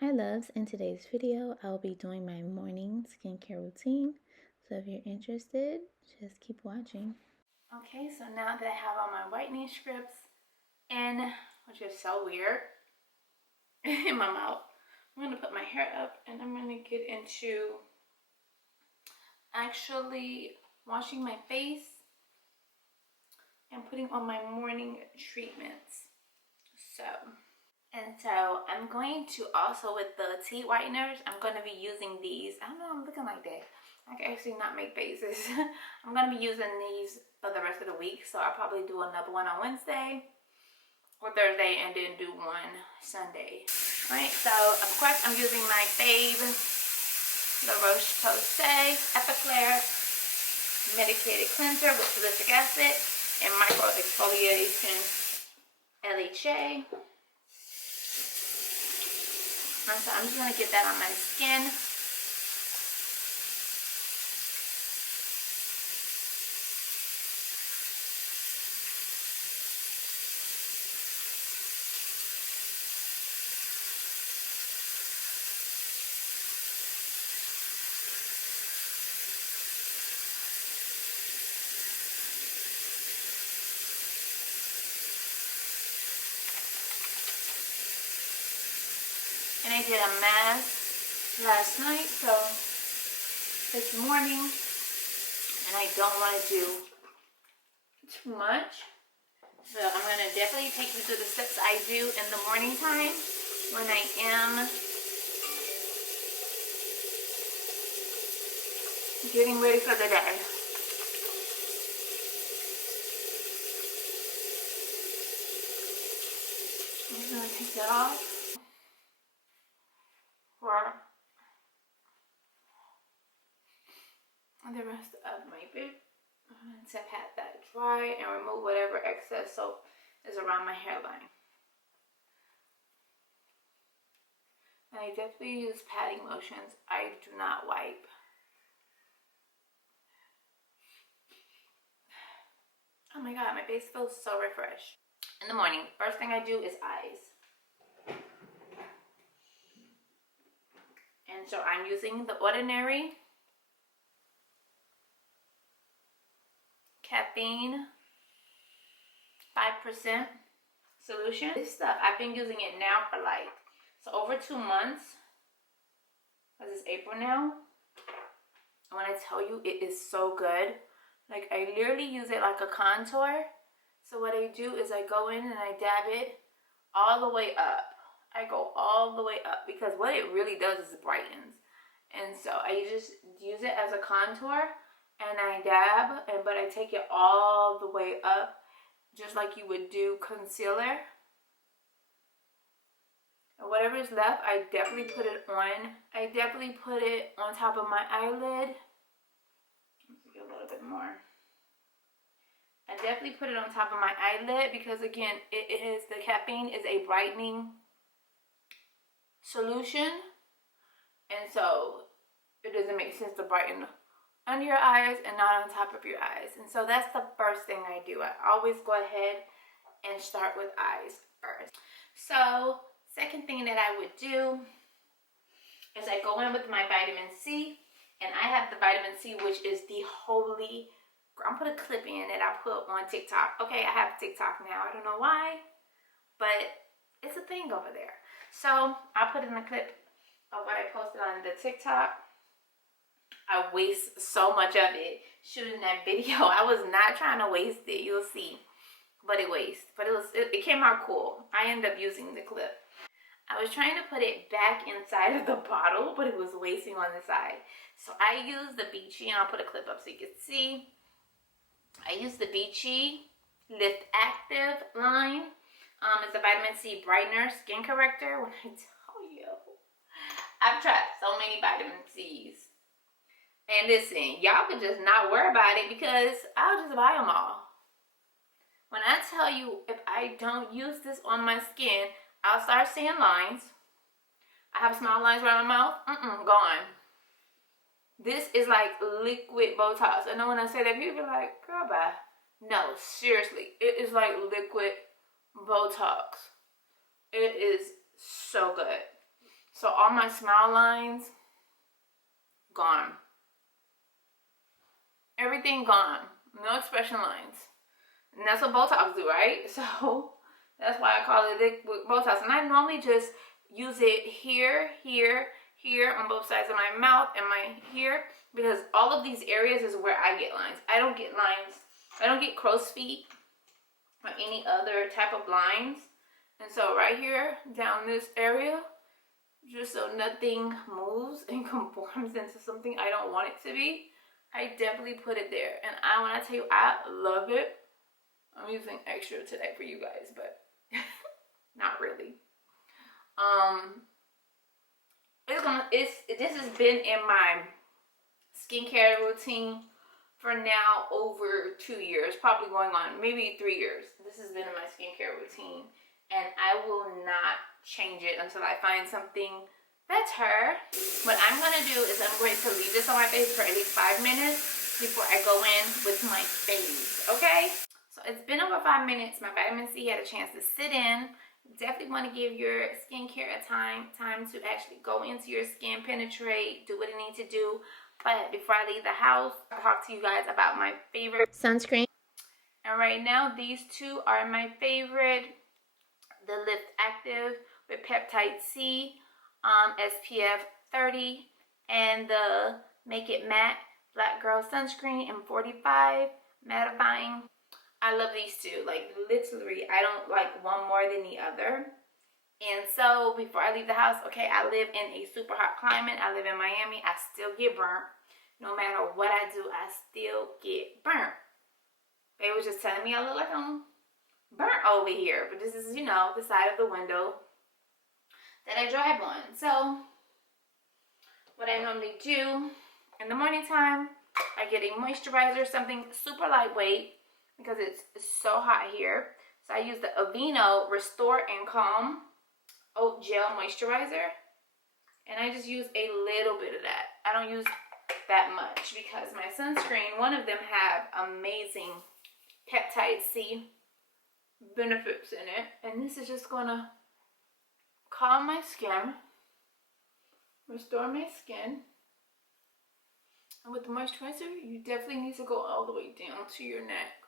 Hi loves, in today's video I'll be doing my morning skincare routine, so if you're interested, just keep watching. Okay, so now that I have all my whitening strips in, which is so weird, in my mouth, I'm going to put my hair up and I'm going to get into actually washing my face and putting on my morning treatments. So I'm going to also, with the teeth whiteners, I'm going to be using these. I don't know, I'm looking like that. I can actually not make faces. I'm going to be using these for the rest of the week. So I'll probably do another one on Wednesday or Thursday and then do one Sunday. Alright, so of course I'm using my fave La Roche-Posay Epiclair Medicated Cleanser with salicylic acid and micro exfoliation LHA. So I'm just going to get that on my skin. And I did a mask last night, so this morning, and I don't want to do too much. So I'm going to definitely take you through the steps I do in the morning time when I am getting ready for the day. I'm just going to take that off for the rest of my bit to pat that dry and remove whatever excess soap is around my hairline. And I definitely use patting lotions. I do not wipe. Oh my god, my face feels so refreshed. In the morning, first thing I do is eyes. And so I'm using the Ordinary Caffeine 5% solution. This stuff, I've been using it now for like, so over 2 months, because it's April now. And when I tell you, it is so good. Like, I literally use it like a contour. So what I do is I go in and I dab it all the way up. I go all the way up because what it really does is it brightens. And so I just use it as a contour and I dab, but I take it all the way up just like you would do concealer. And whatever is left, I definitely put it on. I definitely put it on top of my eyelid. Let's get a little bit more. I definitely put it on top of my eyelid because again, the caffeine is a brightening solution, and so it doesn't make sense to brighten under your eyes and not on top of your eyes. And so that's the first thing I do. I always go ahead and start with eyes first. So second thing that I would do is I go in with my vitamin C, and I have the vitamin C, which is the holy, I'm put a clip in that I put on TikTok. Okay, I have TikTok now. I don't know why, but it's a thing over there. So I put in a clip of what I posted on the TikTok. I waste so much of it shooting that video. I was not trying to waste it. You'll see, but it came out cool. I ended up using the clip. I was trying to put it back inside of the bottle, but it was wasting on the side. So I used the Beachy, and I'll put a clip up so you can see. I used the Beachy Lift Active line. It's a vitamin C brightener, skin corrector. When I tell you, I've tried so many vitamin C's. And listen, y'all could just not worry about it because I'll just buy them all. When I tell you, if I don't use this on my skin, I'll start seeing lines. I have small lines around my mouth. Gone. This is like liquid Botox. I know when I say that, people are like, girl, bye. No, seriously. It is like liquid Botox. It is so good. So all my smile lines, gone. Everything gone. No expression lines. And that's what Botox do, right? So that's why I call it Botox. And I normally just use it here, here, here on both sides of my mouth and my here, because all of these areas is where I get lines. I don't get lines. I don't get crow's feet or any other type of lines. And so right here down this area, just so nothing moves and conforms into something I don't want it to be, I definitely put it there. And when I tell you, I love it. I'm using extra today for you guys, but not really. This has been in my skincare routine for now over 2 years, probably going on maybe 3 years. This has been in my skincare routine, and I will not change it until I find something better. What I'm going to do is I'm going to leave this on my face for at least 5 minutes before I go in with my face, okay? So it's been over 5 minutes. My vitamin C had a chance to sit in. Definitely want to give your skincare a time to actually go into your skin, penetrate, do what it needs to do. But before I leave the house, I'll talk to you guys about my favorite sunscreen. And right now, these two are my favorite. The Lift Active with Peptide C, SPF 30, and the Make It Matte Black Girl Sunscreen in 45, mattifying. I love these two, like literally, I don't like one more than the other. And so before I leave the house, okay, I live in a super hot climate. I live in Miami. I still get burnt. No matter what I do, I still get burnt. They was just telling me I look like I'm burnt over here. But this is, you know, the side of the window that I drive on. So what I normally do in the morning time, I get a moisturizer, something super lightweight, because it's so hot here. So I use the Aveeno Restore and Calm Oat Gel Moisturizer. And I just use a little bit of that. I don't use that much because my sunscreen, one of them have amazing peptide C benefits in it. And this is just going to calm my skin, restore my skin. And with the moisturizer, you definitely need to go all the way down to your neck.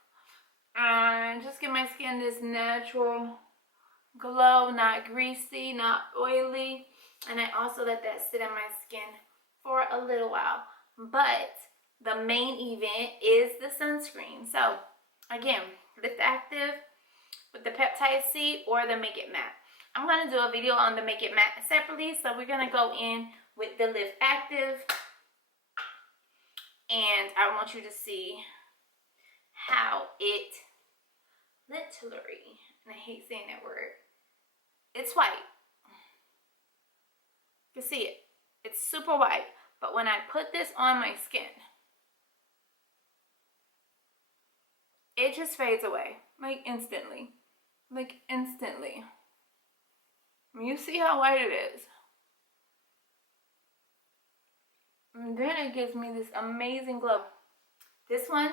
And just give my skin this natural glow, not greasy, not oily. And I also let that sit in my skin for a little while. But the main event is the sunscreen. So again, Lift Active with the Peptide C or the Make It Matte. I'm going to do a video on the Make It Matte separately. So we're going to go in with the Lift Active. And I want you to see how it literally, and I hate saying that word, it's white. You can see it. It's super white. But when I put this on my skin, it just fades away. Like instantly. Like instantly. You see how white it is. And then it gives me this amazing glow. This one,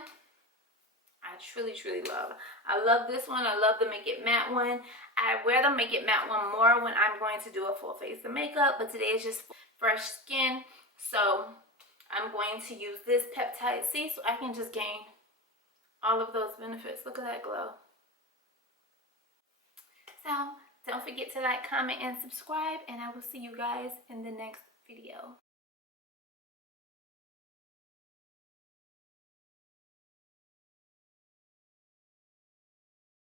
I truly, truly love. I love this one. I love the Make It Matte one. I wear the Make It Matte one more when I'm going to do a full face of makeup. But today is just fresh skin. So I'm going to use this Peptide C so I can just gain all of those benefits. Look at that glow. So don't forget to like, comment, and subscribe. And I will see you guys in the next video.